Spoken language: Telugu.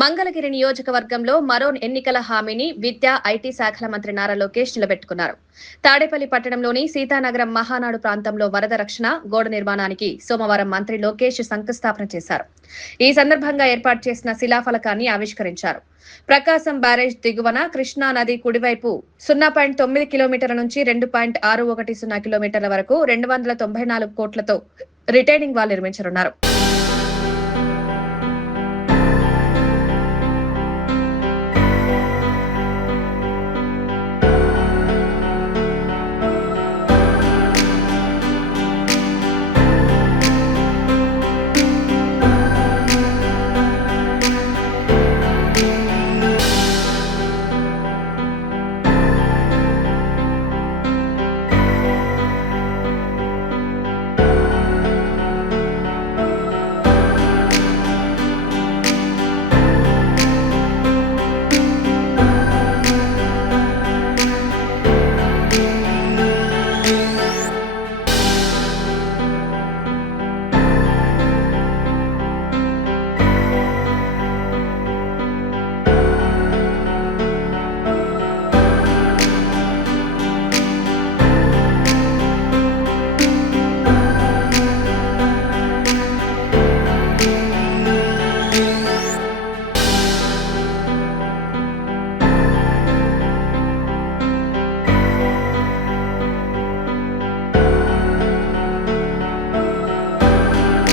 మంగళగిరి నియోజకవర్గంలో మరో ఎన్నికల హామీని విద్యా, ఐటీ శాఖల మంత్రి నారా లోకేష్ నిలబెట్టుకున్నారు. తాడేపల్లి పట్టణంలోని సీతానగరం మహానాడు ప్రాంతంలో వరద రక్షణ గోడ నిర్మాణానికి సోమవారం మంత్రి లోకేష్ శంకుస్థాపన చేశారు. ఈ సందర్భంగా ఏర్పాటు చేసిన శిలాఫలకాన్ని ఆవిష్కరించారు. ప్రకాశం బ్యారేజ్ దిగువన కృష్ణా నది కుడివైపు 0.9 కిలోమీటర్ల నుంచి 2.610 కిలోమీటర్ల వరకు 294 కోట్లతో రిటైనింగ్ వాల్ నిర్మించనున్నారు.